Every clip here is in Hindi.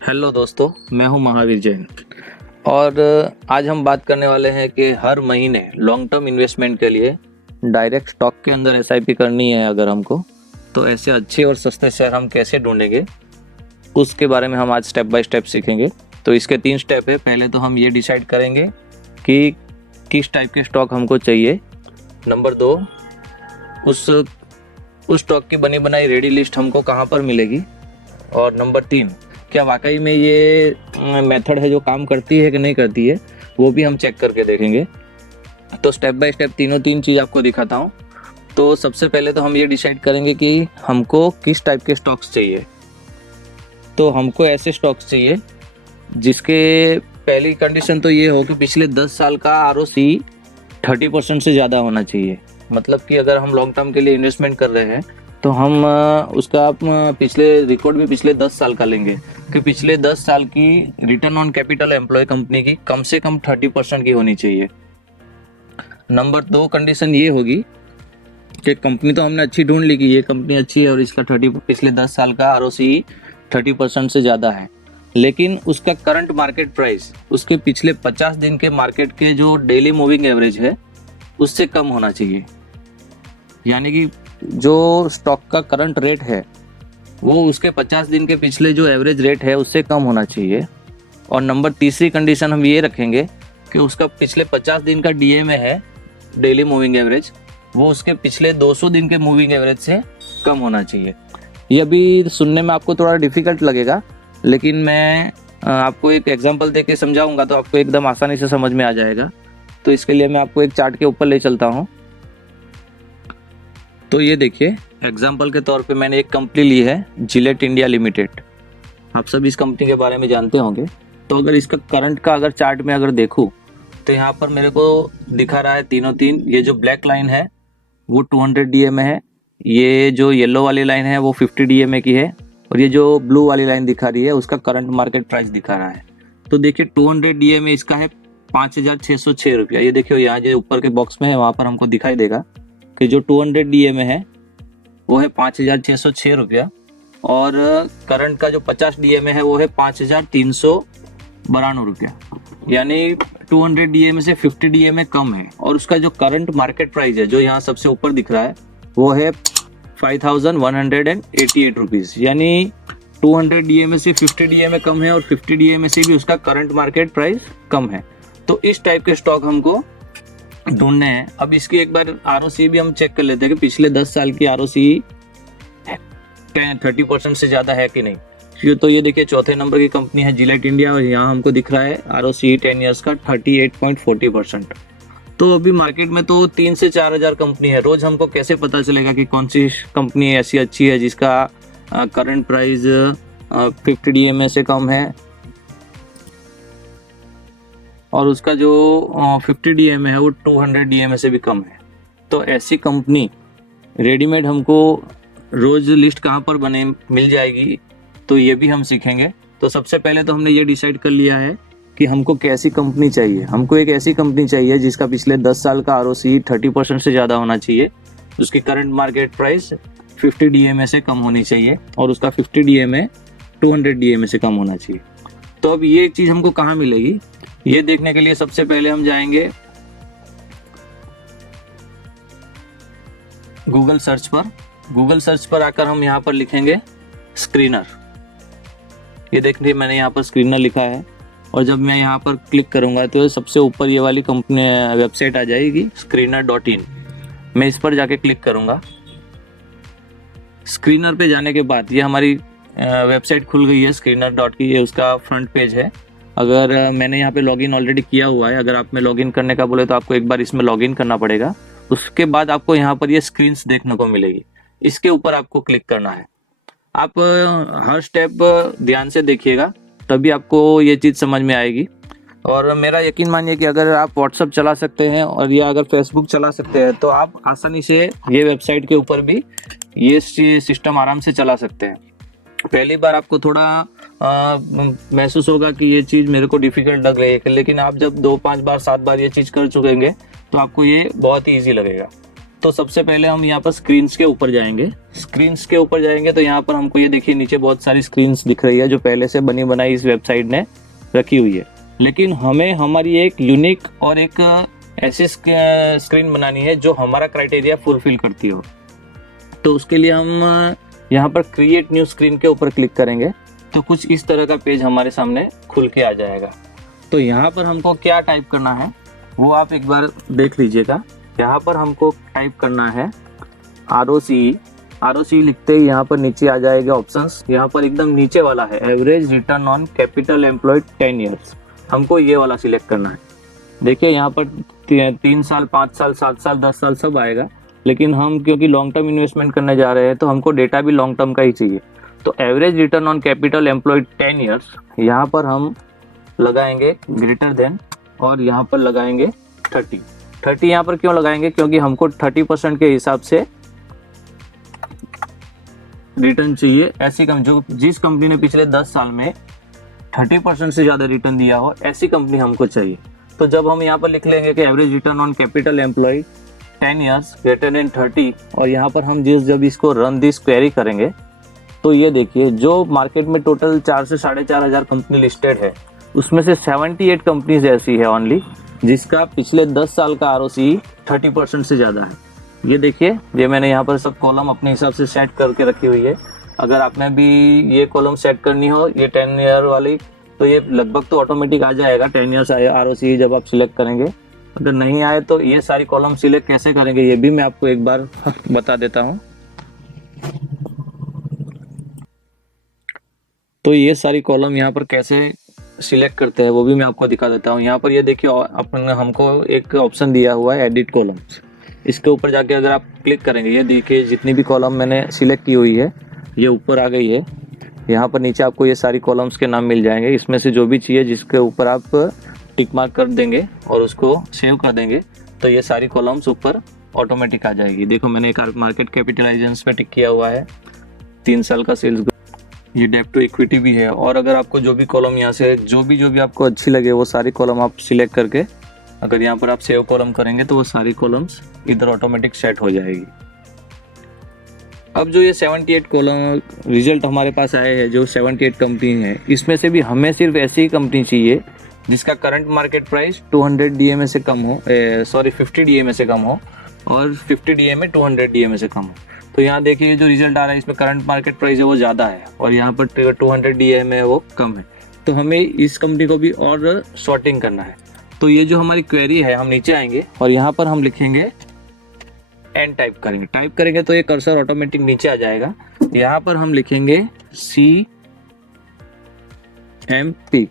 हेलो दोस्तों, मैं हूं महावीर जैन और आज हम बात करने वाले हैं कि हर महीने लॉन्ग टर्म इन्वेस्टमेंट के लिए डायरेक्ट स्टॉक के अंदर एसआईपी करनी है अगर हमको, तो ऐसे अच्छे और सस्ते शेयर हम कैसे ढूंढेंगे उसके बारे में हम आज स्टेप बाय स्टेप सीखेंगे। तो इसके 3 स्टेप है। पहले तो हम ये डिसाइड करेंगे कि किस टाइप के स्टॉक हमको चाहिए। नंबर 2, उस स्टॉक की बनी बनाई रेडी लिस्ट हमको कहाँ पर मिलेगी। और नंबर 3, क्या वाकई में ये मेथड है जो काम करती है कि नहीं करती है, वो भी हम चेक करके देखेंगे। तो स्टेप बाय स्टेप तीन चीज़ आपको दिखाता हूँ। तो सबसे पहले तो हम ये डिसाइड करेंगे कि हमको किस टाइप के स्टॉक्स चाहिए। तो हमको ऐसे स्टॉक्स चाहिए जिसके पहली कंडीशन तो ये हो कि पिछले 10 साल का ROC 30% से ज़्यादा होना चाहिए। मतलब कि अगर हम लॉन्ग टर्म के लिए इन्वेस्टमेंट कर रहे हैं तो हम उसका पिछले रिकॉर्ड भी पिछले 10 साल का लेंगे कि पिछले 10 साल की return on capital employ company की कम से कम 30% की होनी चाहिए। नंबर 2 कंडीशन ये होगी कि कंपनी तो हमने अच्छी ढूंढ ली कि ये कंपनी अच्छी है और इसका पिछले 10 साल का ROC 30% से ज़्यादा है, लेकिन उसका करंट मार्केट प्राइस उसके पिछले 50 दिन के मार्केट के जो डेली मूविंग एवरेज है उससे कम होना चाहिए। यानी कि जो स्टॉक का करंट रेट है वो उसके 50 दिन के पिछले जो एवरेज रेट है उससे कम होना चाहिए। और नंबर 3 कंडीशन हम ये रखेंगे कि उसका पिछले 50 दिन का DMA है, डेली मूविंग एवरेज, वो उसके पिछले 200 दिन के मूविंग एवरेज से कम होना चाहिए। ये अभी सुनने में आपको थोड़ा डिफिकल्ट लगेगा, लेकिन मैं आपको एक एग्जांपल देके समझाऊंगा तो आपको एकदम आसानी से समझ में आ जाएगा। तो इसके लिए मैं आपको एक चार्ट के ऊपर ले चलता हूँ। तो ये देखिए, एग्जाम्पल के तौर पे मैंने एक कंपनी ली है, जिलेट इंडिया लिमिटेड। आप सब इस कंपनी के बारे में जानते होंगे। तो अगर इसका करंट का अगर चार्ट में अगर देखूं तो यहाँ पर मेरे को दिखा रहा है तीन। ये जो ब्लैक लाइन है वो 200 DMA है, ये जो येलो वाली लाइन है वो 50 DMA की है, और ये जो ब्लू वाली लाइन दिखा रही है उसका करंट मार्केट प्राइस दिखा रहा है। तो देखिए 200 DMA इसका है 5,606 रुपया। ये देखिए यहाँ जो ऊपर के बॉक्स में है वहाँ पर हमको दिखाई देगा कि जो 200 DMA है वो है 5,606 रुपया, और करंट का जो 50 DMA है वो है 5,392 रुपया। यानी 200 DMA से 50 DMA कम है, और उसका जो करंट मार्केट प्राइस है जो यहाँ सबसे ऊपर दिख रहा है वो है 5,188 रुपीज़। यानी 200 DMA से 50 DMA कम है और 50 DMA से भी उसका करंट मार्केट प्राइस कम है। तो इस टाइप के स्टॉक हमको ढूंढने हैं। अब इसकी एक बार ROC भी हम चेक कर लेते हैं कि पिछले 10 साल की ROC 30% से ज़्यादा है कि नहीं। तो ये देखिए चौथे नंबर की कंपनी है जिलेट इंडिया, और यहाँ हमको दिख रहा है ROC 10 ईयर्स का 38.40%। तो अभी मार्केट में तो 3 से 4 हज़ार कंपनी है। रोज़ हमको कैसे पता चलेगा कि कौन सी कंपनी ऐसी अच्छी है जिसका करंट प्राइस 50 DMA से कम है और उसका जो 50 DMA है वो 200 DMA से भी कम है। तो ऐसी कंपनी रेडीमेड हमको रोज़ लिस्ट कहाँ पर बने मिल जाएगी, तो ये भी हम सीखेंगे। तो सबसे पहले तो हमने ये डिसाइड कर लिया है कि हमको कैसी कंपनी चाहिए। हमको एक ऐसी कंपनी चाहिए जिसका पिछले 10 साल का ROC 30% से ज़्यादा होना चाहिए, उसकी करंट मार्केट प्राइस 50 DMA से कम होनी चाहिए, और उसका 50 DMA 200 DMA से कम होना चाहिए। तो अब ये चीज़ हमको कहाँ मिलेगी, ये देखने के लिए सबसे पहले हम जाएंगे गूगल सर्च पर। गूगल सर्च पर आकर हम यहाँ पर लिखेंगे स्क्रीनर। ये देखिए मैंने यहाँ पर स्क्रीनर लिखा है, और जब मैं यहाँ पर क्लिक करूँगा तो सबसे ऊपर ये वाली कंपनी वेबसाइट आ जाएगी screener.in। मैं इस पर जाके क्लिक करूँगा। स्क्रीनर पे जाने के बाद ये हमारी वेबसाइट खुल गई है screener.in। ये उसका फ्रंट पेज है। अगर मैंने यहाँ पे लॉगिन ऑलरेडी किया हुआ है, अगर आप में लॉगिन करने का बोले तो आपको एक बार इसमें लॉगिन करना पड़ेगा। उसके बाद आपको यहाँ पर ये स्क्रीन्स देखने को मिलेगी, इसके ऊपर आपको क्लिक करना है। आप हर स्टेप ध्यान से देखिएगा तभी आपको ये चीज़ समझ में आएगी। और मेरा यकीन मानिए कि अगर आप व्हाट्सअप चला सकते हैं और या अगर फेसबुक चला सकते हैं तो आप आसानी से ये वेबसाइट के ऊपर भी ये सिस्टम आराम से चला सकते हैं। पहली बार आपको थोड़ा महसूस होगा कि ये चीज़ मेरे को डिफ़िकल्ट लग रही है, लेकिन आप जब 2, 5 बार, 7 बार ये चीज़ कर चुकेंगे तो आपको ये बहुत ही ईजी लगेगा। तो सबसे पहले हम यहाँ पर स्क्रीन्स के ऊपर जाएंगे। स्क्रीन्स के ऊपर जाएंगे तो यहाँ पर हमको ये देखिए नीचे बहुत सारी स्क्रीन्स दिख रही है जो पहले से बनी बनाई इस वेबसाइट ने रखी हुई है, लेकिन हमें हमारी एक यूनिक और एक ऐसी स्क्रीन बनानी है जो हमारा क्राइटेरिया फुलफिल करती हो। तो उसके लिए हम यहाँ पर क्रिएट न्यू स्क्रीन के ऊपर क्लिक करेंगे तो कुछ इस तरह का पेज हमारे सामने खुल के आ जाएगा। तो यहाँ पर हमको क्या टाइप करना है वो आप एक बार देख लीजिएगा। यहाँ पर हमको टाइप करना है ROCE लिखते ही यहाँ पर नीचे आ जाएगा ऑप्शंस। यहाँ पर एकदम नीचे वाला है average return on capital employed 10 years, हमको ये वाला सिलेक्ट करना है। देखिए यहाँ पर 3 साल 5 साल 7 साल 10 साल सब आएगा, लेकिन हम क्योंकि लॉन्ग टर्म इन्वेस्टमेंट करने जा रहे हैं तो हमको डेटा भी लॉन्ग टर्म का ही चाहिए। तो average return on capital employed 10 years, यहाँ पर हम लगाएंगे ग्रेटर देन और यहाँ पर लगाएंगे 30 यहाँ पर क्यों लगाएंगे, क्योंकि हमको 30% के हिसाब से रिटर्न चाहिए। ऐसी जिस कंपनी ने पिछले 10 साल में 30% से ज़्यादा रिटर्न दिया हो ऐसी कंपनी हमको चाहिए। तो जब हम यहाँ पर लिख लेंगे कि average return on capital employ 10 years greater than 30 और यहाँ पर हम जब इसको रन दिस क्वेरी करेंगे तो ये देखिए जो मार्केट में टोटल 4 से 4,500 कंपनी लिस्टेड है उसमें से 78 कंपनीज ऐसी है ओनली जिसका पिछले 10 साल का ROCE 30% से ज़्यादा है। ये देखिए ये मैंने यहाँ पर सब कॉलम अपने हिसाब से सेट करके रखी हुई है। अगर आप में भी ये कॉलम सेट करनी हो ये 10 ईयर वाली तो ये लगभग तो ऑटोमेटिक आ जाएगा 10 ईयर्स ROCE जब आप सिलेक्ट करेंगे। अगर नहीं आए तो ये सारी कॉलम सिलेक्ट कैसे करेंगे ये भी मैं आपको एक बार बता देता हूँ। तो ये सारी कॉलम यहाँ पर कैसे सिलेक्ट करते हैं वो भी मैं आपको दिखा देता हूँ। यहाँ पर ये देखिए हमको एक ऑप्शन दिया हुआ है एडिट कॉलम्स, इसके ऊपर जाके अगर आप क्लिक करेंगे ये देखिए जितनी भी कॉलम मैंने सिलेक्ट की हुई है ये ऊपर आ गई है। यहाँ पर नीचे आपको ये सारी कॉलम्स के नाम मिल जाएंगे, इसमें से जो भी चाहिए जिसके ऊपर आप टिक मार्क कर देंगे और उसको सेव कर देंगे तो ये सारी कॉलम्स ऊपर ऑटोमेटिक आ जाएगी। देखो मैंने एक मार्केट कैपिटलाइजेशन पे टिक किया हुआ है, 3 साल का सेल्स, ये डेब्ट टू इक्विटी भी है। और अगर आपको जो भी कॉलम यहाँ से जो भी आपको अच्छी लगे वो सारी कॉलम आप सिलेक्ट करके अगर यहाँ पर आप सेव कॉलम करेंगे तो वो सारी कॉलम्स इधर ऑटोमेटिक सेट हो जाएगी। अब जो ये 78 कॉलम रिजल्ट हमारे पास आए हैं जो 78 कंपनी है इसमें से भी हमें सिर्फ ऐसी ही कंपनी चाहिए जिसका करंट मार्केट प्राइस 200 DMA से कम हो, 50 DMA से कम हो और 50 DMA 200 DMA से कम हो। तो यहाँ देखिए जो रिजल्ट आ रहा है इसमें करंट मार्केट प्राइस है वो ज़्यादा है और यहाँ पर 200 DMA है वो कम है। तो हमें इस कंपनी को भी और सॉर्टिंग करना है। तो ये जो हमारी क्वेरी है हम नीचे आएंगे और यहाँ पर हम लिखेंगे एन टाइप करेंगे तो ये कर्सर ऑटोमेटिक नीचे आ जाएगा। यहाँ पर हम लिखेंगे CMP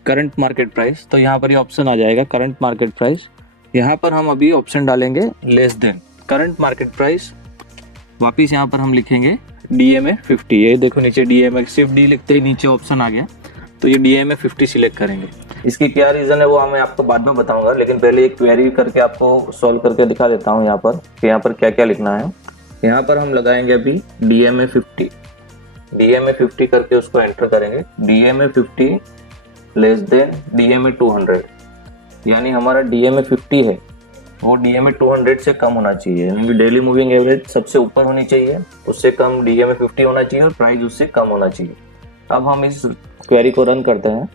करंट मार्केट प्राइस, तो यहाँ पर ये ऑप्शन आ जाएगा करंट मार्केट प्राइस। यहाँ पर हम अभी ऑप्शन डालेंगे less than current market price, वापिस यहाँ पर हम लिखेंगे DMA 50। ये देखो नीचे DMA सिर्फ D लिखते ही नीचे ऑप्शन आ गया तो ये DMA 50 सिलेक्ट करेंगे। इसकी क्या रीज़न है वो मैं आपको बाद में बताऊंगा, लेकिन पहले एक क्वेरी करके आपको सॉल्व करके दिखा देता हूँ यहाँ पर कि यहाँ पर क्या क्या लिखना है। यहाँ पर हम लगाएंगे अभी DMA 50 करके उसको एंटर करेंगे। DMA 50 लेस देन DMA 200, यानी हमारा DMA 50 है वो DMA 200 से कम होना चाहिए, यानी डेली मूविंग एवरेज सबसे ऊपर होनी चाहिए, उससे कम DMA 50 होना चाहिए और प्राइस उससे कम होना चाहिए। अब हम इस क्वेरी को रन करते हैं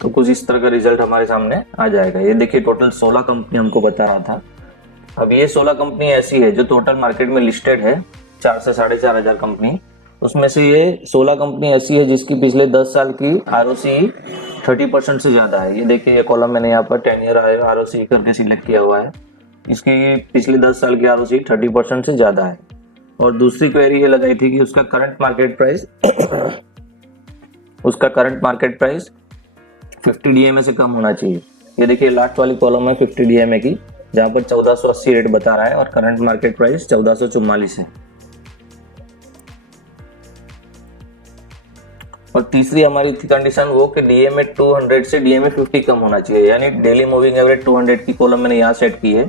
तो कुछ इस तरह का रिजल्ट हमारे सामने आ जाएगा। ये देखिए टोटल 16 कंपनी हमको बता रहा था। अब ये 16 कंपनी ऐसी है जो टोटल मार्केट में लिस्टेड है 4 से 4,500 कंपनी, उसमें से ये 16 कंपनी ऐसी है जिसकी पिछले 10 साल की ROCE 30% से ज़्यादा है। ये देखिए ये कॉलम मैंने यहाँ पर 10 ईयर ROCE करके सिलेक्ट किया हुआ है, इसकी पिछले 10 साल की ROCE 30% से ज़्यादा है। और दूसरी क्वेरी ये लगाई थी कि उसका करंट मार्केट प्राइस 50 DMA से कम होना चाहिए। ये देखिए लास्ट वाली कॉलम है 50 DMA की, जहाँ पर 1480 रेट बता रहा है और करंट मार्केट प्राइस 1444 है। और तीसरी हमारी कंडीशन वो कि DMA 200 से DMA 50 कम होना चाहिए, यानी डेली मूविंग एवरेज 200 की कॉलम मैंने यहाँ सेट की है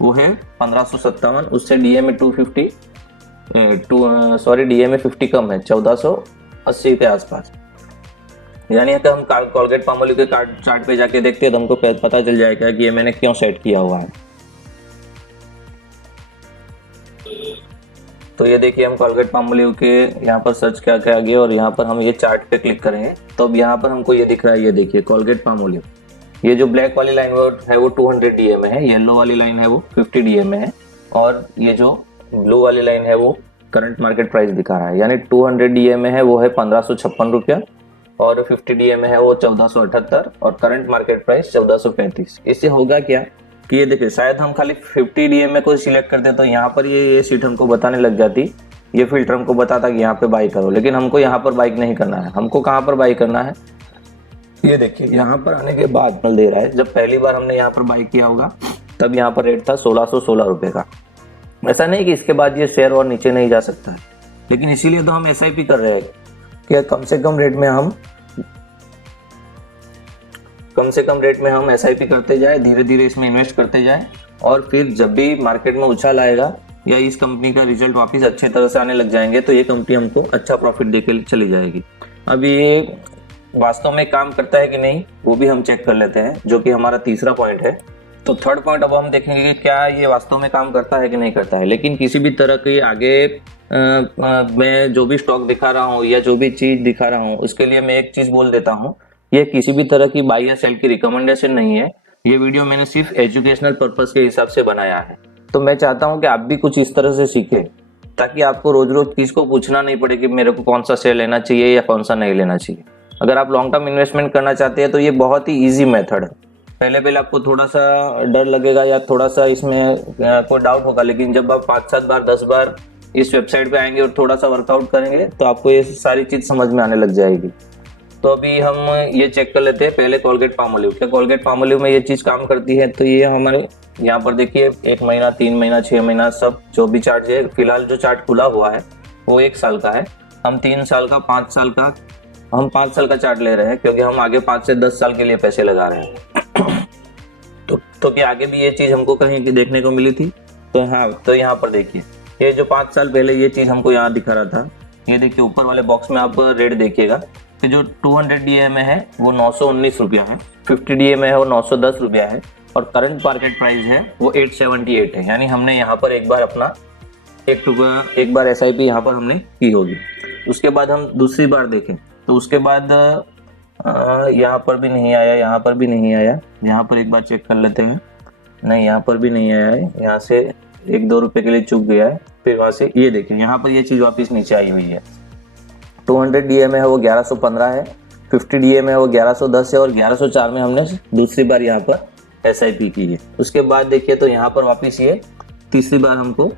वो है 1557, उससे DMA 50 कम है 1480 के आसपास। यानी अगर हम कोलगेट पामोलिव के चार्ट पे जाके देखते हैं तो हमको पता चल जाएगा कि ये मैंने क्यों सेट किया हुआ है। तो ये देखिए हम कोलगेट पामोलिव के यहाँ पर सर्च क्या आ गया और यहाँ पर हम ये चार्ट पे क्लिक करेंगे तो अब यहाँ पर हमको ये दिख रहा है, ये देखिए कोलगेट पामोलिव। ये जो ब्लैक वाली लाइन है वो 200 DA में है, येलो वाली लाइन है वो 50 DA में है, और ये जो ब्लू वाली लाइन है वो करंट मार्केट प्राइस दिखा रहा है। यानी 200 DA में है वो है 1556 रुपया, और 50 DA में है वो 1478, और करंट मार्केट प्राइस 1435। इससे होगा क्या कि ये देखिए, शायद हम खाली 50 DA में को सिलेक्ट करते तो यहाँ पर ये सीट हमको बताने लग जाती, ये फिल्टर हमको बताता कि यहाँ पे बाई करो, लेकिन हमको यहाँ पर बाइक नहीं करना है। हमको कहाँ पर बाई करना है, ये देखिए यहाँ पर आने के बाद दे रहा है। जब पहली बार हमने यहाँ पर बाई किया होगा तब यहाँ पर रेट था 1616 रुपये का। ऐसा नहीं कि इसके बाद ये शेयर और नीचे नहीं जा सकता है, लेकिन इसीलिए तो हम SIP कर रहे हैं कि कम से कम रेट में हम SIP करते जाए, धीरे धीरे इसमें इन्वेस्ट करते जाए, और फिर जब भी मार्केट में उछाल आएगा या इस कंपनी का रिजल्ट वापस अच्छी तरह से आने लग जाएंगे तो ये कंपनी हमको अच्छा प्रॉफिट देके चली जाएगी। अब ये वास्तव में काम करता है कि नहीं वो भी हम चेक कर लेते हैं, जो कि हमारा तीसरा पॉइंट है। तो थर्ड पॉइंट अब हम देखेंगे कि क्या ये वास्तव में काम करता है कि नहीं करता है। लेकिन किसी भी तरह की आगे मैं जो भी स्टॉक दिखा रहा हूँ या जो भी चीज दिखा रहा हूँ उसके लिए मैं एक चीज बोल देता हूँ, ये किसी भी तरह की बाई या सेल की रिकमेंडेशन नहीं है। ये वीडियो मैंने सिर्फ एजुकेशनल पर्पस के हिसाब से बनाया है। तो मैं चाहता हूँ कि आप भी कुछ इस तरह से सीखें ताकि आपको रोज रोज चीज को पूछना नहीं पड़े कि मेरे को कौन सा शेयर लेना चाहिए या कौन सा नहीं लेना चाहिए। अगर आप लॉन्ग टर्म इन्वेस्टमेंट करना चाहते हैं तो ये बहुत ही ईजी मेथड है। पहले आपको थोड़ा सा डर लगेगा या थोड़ा सा इसमें कोई डाउट होगा, लेकिन जब आप 5-7 बार 10 बार इस वेबसाइट पे आएंगे और थोड़ा सा वर्कआउट करेंगे तो आपको ये सारी चीज समझ में आने लग जाएगी। तो अभी हम ये चेक कर लेते हैं पहले कोलगेट पामोलिव। क्या कोलगेट पामोलिव में ये चीज काम करती है? तो ये हमारे यहाँ पर देखिए 1 महीना, 3 महीना, 6 महीना सब जो भी चार्ट है, फिलहाल जो चार्ट खुला हुआ है वो 1 साल का है। हम 3 साल का, 5 साल का, हम 5 साल का चार्ट ले रहे हैं क्योंकि हम आगे 5 से 10 साल के लिए पैसे लगा रहे हैं। तो क्या आगे भी ये चीज हमको कहीं की देखने को मिली थी? तो हाँ, तो यहाँ पर देखिए ये जो 5 साल पहले ये चीज हमको यहाँ दिखा रहा था, ये देखिए ऊपर वाले बॉक्स में आप रेट देखिएगा कि जो 200 DA में है वो 919 रुपया है, 50 DA में है वो 910 रुपया है, और करंट मार्केट प्राइस है वो 878 है। यानी हमने यहाँ पर एक बार अपना एक बार SIP यहाँ पर हमने की होगी। उसके बाद हम दूसरी बार देखें तो उसके बाद यहाँ पर भी नहीं आया, यहाँ पर भी नहीं आया, यहाँ पर एक बार चेक कर लेते हैं, नहीं यहाँ पर भी नहीं आया है, यहाँ से 1-2 रुपए के लिए चूक गया है। फिर वहाँ से ये देखिए यहाँ पर ये चीज़ वापस नीचे आई हुई है। 200 DA में है वो 1115 है, 50 DA में है वो 1110 है, और 1104 में हमने दूसरी बार यहाँ पर SIP की है। उसके बाद देखिए तो यहाँ पर वापस ये तीसरी बार हमको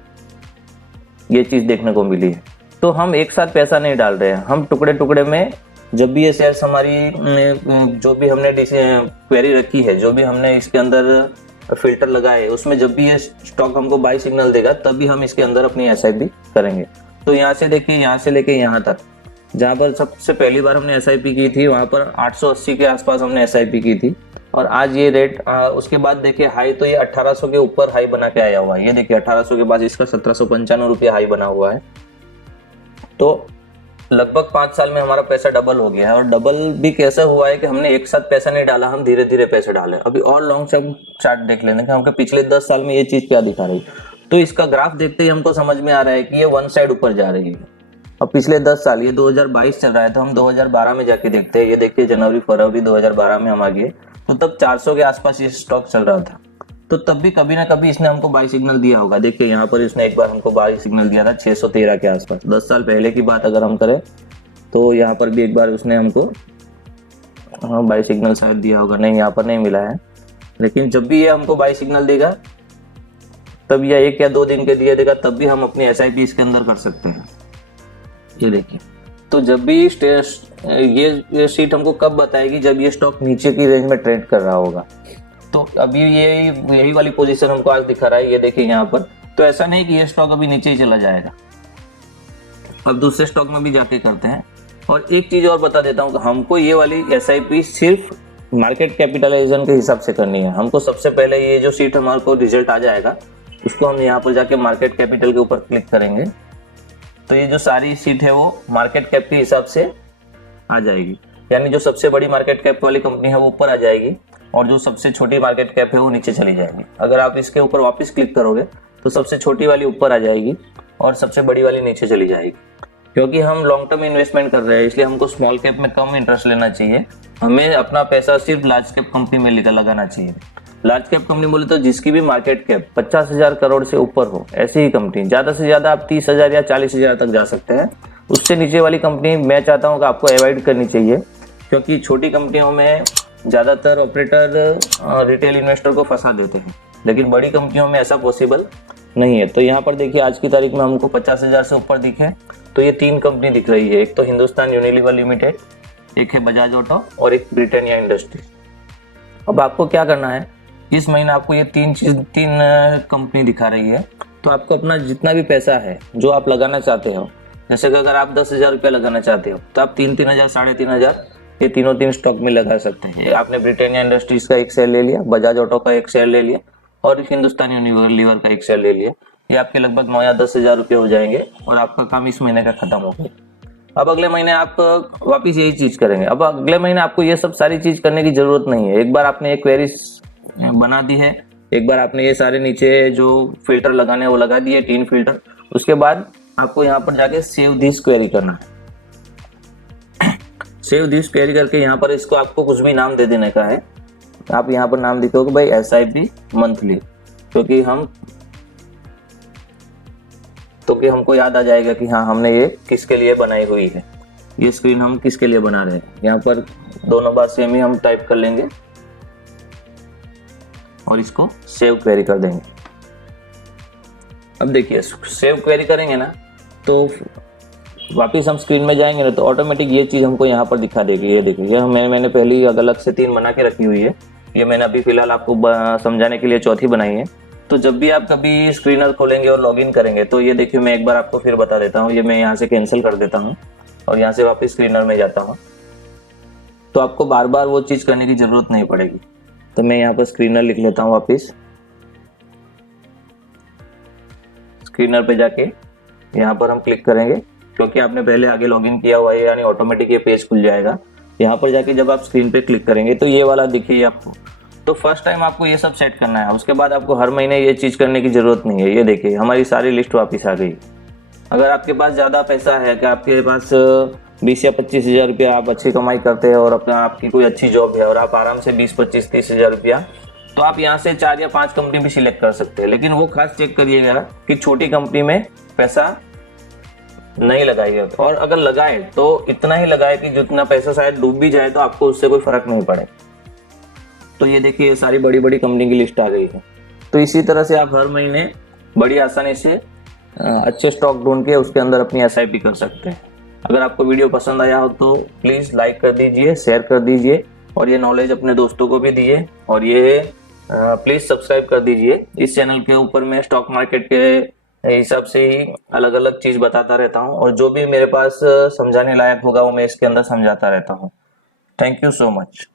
ये चीज़ देखने को मिली है। तो हम एक साथ पैसा नहीं डाल रहे हैं, हम टुकड़े टुकड़े में जब भी ये शेयर्स हमारी जो भी हमने क्वेरी रखी है, जो भी हमने इसके अंदर फिल्टर लगाए, उसमें जब भी ये स्टॉक हमको बाई सिग्नल देगा तभी हम इसके अंदर अपनी SIP करेंगे। तो यहाँ से देखिए, यहाँ से लेके यहाँ तक जहाँ पर सबसे पहली बार हमने SIP की थी वहाँ पर 880 के आसपास हमने SIP की थी, और आज ये रेट उसके बाद देखिए हाई तो ये 1800 के ऊपर हाई बना के आया हुआ है। ये देखिए 1800 के बाद इसका 1795 रुपया हाई बना हुआ है। तो लगभग 5 साल में हमारा पैसा डबल हो गया है, और डबल भी कैसे हुआ है कि हमने एक साथ पैसा नहीं डाला, हम धीरे धीरे पैसे डाले। अभी और लॉन्ग टर्म चार्ट देख लेते हैं हमको पिछले 10 साल में ये चीज क्या दिखा रही है। तो इसका ग्राफ देखते ही हमको समझ में आ रहा है कि ये वन साइड ऊपर जा रही है। अब पिछले 10 साल, ये 2022 चल रहा है, तो हम 2012 में जाके देखते हैं। ये देखिए जनवरी फरवरी 2012 में हम आ गए तो तब 400 के आसपास ये स्टॉक चल रहा था। तो तब भी कभी ना कभी इसने हमको बाई सिग्नल दिया होगा। देखिए यहाँ पर इसने एक बार हमको बाई सिग्नल दिया था 613 के आसपास। 10 साल पहले की बात अगर हम करें तो यहाँ पर भी एक बार उसने हमको बाई सिग्नल शायद दिया होगा, नहीं यहाँ पर नहीं मिला है। लेकिन जब भी ये हमको बाई सिग्नल देगा तब या 1 या 2 दिन के दिए देगा तब भी हम अपनी SIP इसके अंदर कर सकते हैं। ये देखिए, तो जब भी ये सीट हमको कब बताएगी? जब ये स्टॉक नीचे की रेंज में ट्रेड कर रहा होगा। तो अभी यही वाली पोजीशन हमको आज दिखा रहा है, ये देखिए यहाँ पर। तो ऐसा नहीं कि ये स्टॉक अभी नीचे ही चला जाएगा, अब दूसरे स्टॉक में भी जाके करते हैं। और एक चीज और बता देता हूँ कि हमको ये वाली SIP सिर्फ मार्केट कैपिटलाइजेशन के हिसाब से करनी है। हमको सबसे पहले ये जो सीट हमारे को रिजल्ट आ जाएगा उसको हम यहाँ पर जाके मार्केट कैपिटल के ऊपर क्लिक करेंगे तो ये जो सारी सीट है वो मार्केट कैप के हिसाब से आ जाएगी। यानी जो सबसे बड़ी मार्केट कैप वाली कंपनी है वो ऊपर आ जाएगी और जो सबसे छोटी मार्केट कैप है वो नीचे चली जाएगी। अगर आप इसके ऊपर वापस क्लिक करोगे तो सबसे छोटी वाली ऊपर आ जाएगी और सबसे बड़ी वाली नीचे चली जाएगी। क्योंकि हम लॉन्ग टर्म इन्वेस्टमेंट कर रहे हैं इसलिए हमको स्मॉल कैप में कम इंटरेस्ट लेना चाहिए। हमें अपना पैसा सिर्फ लार्ज कैप कंपनी में लगाना चाहिए। लार्ज कैप कंपनी बोले तो जिसकी भी मार्केट कैप 50,000 करोड़ से ऊपर हो, ऐसी ही कंपनी। ज़्यादा से ज़्यादा आप 30,000 या 40,000 तक जा सकते हैं। उससे नीचे वाली कंपनी मैं चाहता हूँ कि आपको अवॉइड करनी चाहिए, क्योंकि छोटी कंपनियों में ज़्यादातर ऑपरेटर रिटेल इन्वेस्टर को फंसा देते हैं, लेकिन बड़ी कंपनियों में ऐसा पॉसिबल नहीं है। तो यहाँ पर देखिए आज की तारीख में हमको 50,000 से ऊपर दिखे तो ये 3 कंपनी दिख रही है। एक तो हिंदुस्तान यूनिलीवर लिमिटेड, एक है बजाज ऑटो और एक ब्रिटानिया इंडस्ट्री। अब आपको क्या करना है, इस महीने आपको ये तीन कंपनी दिखा रही है। तो आपको अपना जितना भी पैसा है जो आप लगाना चाहते हो, जैसे कि अगर आप 10,000 रुपया लगाना चाहते हो तो आप 3,000, 3,500 ये तीन स्टॉक में लगा सकते हैं। आपने ब्रिटानिया इंडस्ट्रीज का एक शेयर ले लिया, बजाज ऑटो का एक शेयर ले लिया और हिंदुस्तान यूनिलीवर का एक शेयर ले लिया। ये आपके लगभग 9 या 10,000 रुपये हो जाएंगे और आपका काम इस महीने का खत्म हो गया। अब अगले महीने आप वापिस यही चीज करेंगे। अब अगले महीने आपको ये सब सारी चीज करने की जरूरत नहीं है। एक बार आपने एक क्वेरी बना दी है, एक बार आपने ये सारे नीचे जो फिल्टर लगाने हैं वो लगा दिए, 3 फिल्टर। उसके बाद आपको यहाँ पर जाके सेव दिस क्वेरी करना है। सेव दिस क्वेरी करके यहाँ पर इसको आपको कुछ भी नाम दे देने का है। आप यहाँ पर नाम लिखोगे भाई SIP मंथली, क्योंकि हमको याद आ जाएगा कि हाँ हमने ये किसके लिए बनाई हुई है, ये स्क्रीन हम किसके लिए बना रहे हैं। यहाँ पर दोनों बार सेम ही हम टाइप कर लेंगे और इसको सेव क्वेरी कर देंगे। अब देखिए सेव क्वेरी करेंगे ना तो वापिस हम स्क्रीन में जाएंगे ना तो ऑटोमेटिक ये चीज़ हमको यहाँ पर दिखा देगी। ये देखिए ये मैंने पहले ही अलग से 3 बना के रखी हुई है। ये मैंने अभी फिलहाल आपको समझाने के लिए चौथी बनाई है। तो जब भी आप कभी स्क्रीनर खोलेंगे और लॉगिन करेंगे तो ये देखिए मैं एक बार आपको फिर बता देता हूँ। ये मैं यहाँ से कैंसिल कर देता हूँ और यहाँ से वापस स्क्रीनर में जाता हूँ, तो आपको बार बार वो चीज़ करने की ज़रूरत नहीं पड़ेगी। तो मैं यहाँ पर स्क्रीनर लिख लेता हूँ। वापस स्क्रीनर पे जाके यहाँ पर हम क्लिक करेंगे, क्योंकि आपने पहले आगे लॉगिन किया हुआ है, यानी ऑटोमेटिक ये पेज खुल जाएगा। यहाँ पर जाके जब आप स्क्रीन पे क्लिक करेंगे तो ये वाला दिखेगी आपको। तो फर्स्ट टाइम आपको ये सब सेट करना है। उसके बाद आपको हर महीने ये चीज़ करने की ज़रूरत नहीं है। ये देखिए हमारी सारी लिस्ट वापस आ गई। अगर आपके पास ज़्यादा पैसा है कि आपके पास 20 या 25,000 रुपया आप अच्छी कमाई करते हैं और अपना आपकी कोई अच्छी जॉब है और आप आराम से 20, 25, 30,000 रुपया, तो आप यहाँ से 4 या 5 कंपनी भी सिलेक्ट कर सकते हैं। लेकिन वो खास चेक करिएगा कि छोटी कंपनी में पैसा नहीं लगाइए, और अगर लगाए तो इतना ही लगाए कि जितना पैसा शायद डूब भी जाए तो आपको उससे कोई फर्क नहीं पड़े। तो ये देखिए सारी बड़ी बड़ी कंपनी की लिस्ट आ गई है। तो इसी तरह से आप हर महीने बड़ी आसानी से अच्छे स्टॉक ढूंढ के उसके अंदर अपनी SIP कर सकते हैं। अगर आपको वीडियो पसंद आया हो तो प्लीज़ लाइक कर दीजिए, शेयर कर दीजिए और ये नॉलेज अपने दोस्तों को भी दीजिए। और ये प्लीज़ सब्सक्राइब कर दीजिए। इस चैनल के ऊपर मैं स्टॉक मार्केट के हिसाब से ही अलग अलग चीज़ बताता रहता हूँ और जो भी मेरे पास समझाने लायक होगा वो मैं इसके अंदर समझाता रहता हूँ। Thank you so much.